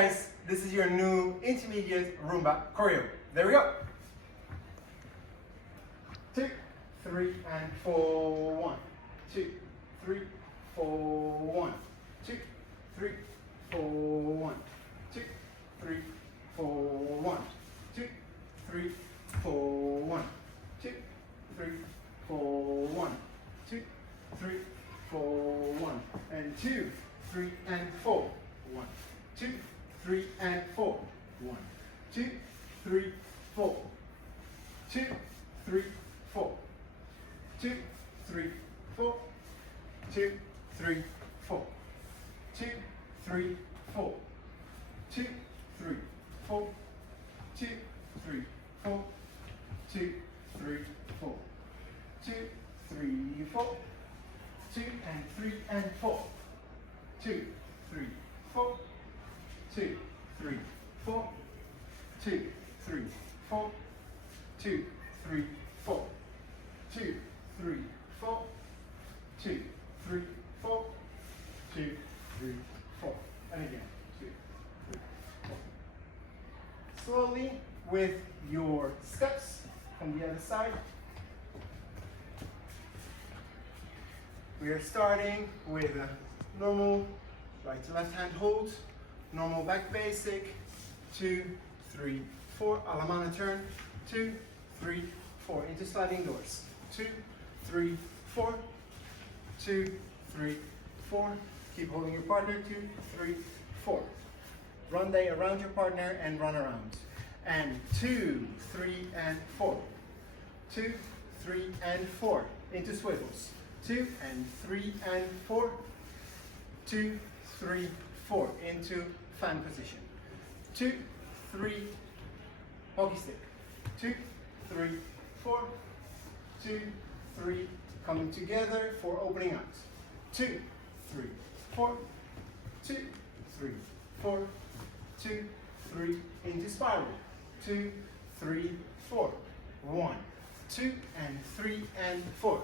guys, this is your new intermediate Rumba choreo. There we go. 2, 3, and 4, 1, 2, 3, 4, 1, 2, 3, 4, 1, 2, 3, 4, 1, 2, 3, 4, 1, 2, 3, 4, 1, 2, 3, 4, 1, and 2, 3, and 4, 1, 2, 3, and 4, 1, 2, 3, 4, 2, 3, 4, 2, 3, 4, 2, 3, 4, 2, 3, 4, 2, 3, 4, 2, 3, 4, 2, 3, 4, 2, 3, 4, 2 and 3 and 4, 2, 3, 4, 2, 3, 4, 2, 3, 4, 2, 3, 4, 2, 3, 4, 2, 3, 4, 2, 3, 4, and again, 2, 3, 4. Slowly with your steps from the other side. We are starting with a normal right to left hand hold, normal back basic, 2, 3, 4, alemana turn, 2, 3, 4, into sliding doors, 2, 3, 4, 2, 3, 4, keep holding your partner, 2, 3, 4. Run day around your partner and run around. And 2, 3, and 4, 2, 3, and 4, into swivels. 2 and 3 and 4, 2, 3, 4, into fan position. 2, 3, hockey stick. 2, 3, 4, 2, 3, coming together for opening out. 2, 3, 4, 2, 3, 4, 2, 3, into spiral. 2, 3, 4, 1, 2, and 3 and 4.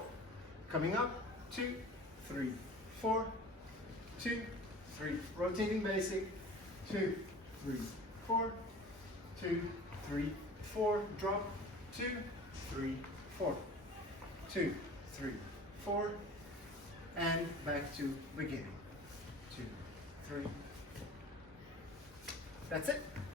Coming up, 2, 3, 4, 2, 3, rotating basic, 2, 3, 4, 2, 3, 4, drop, 2, 3, 4, 2, 3, 4, and back to beginning, 2, 3, 4. That's it.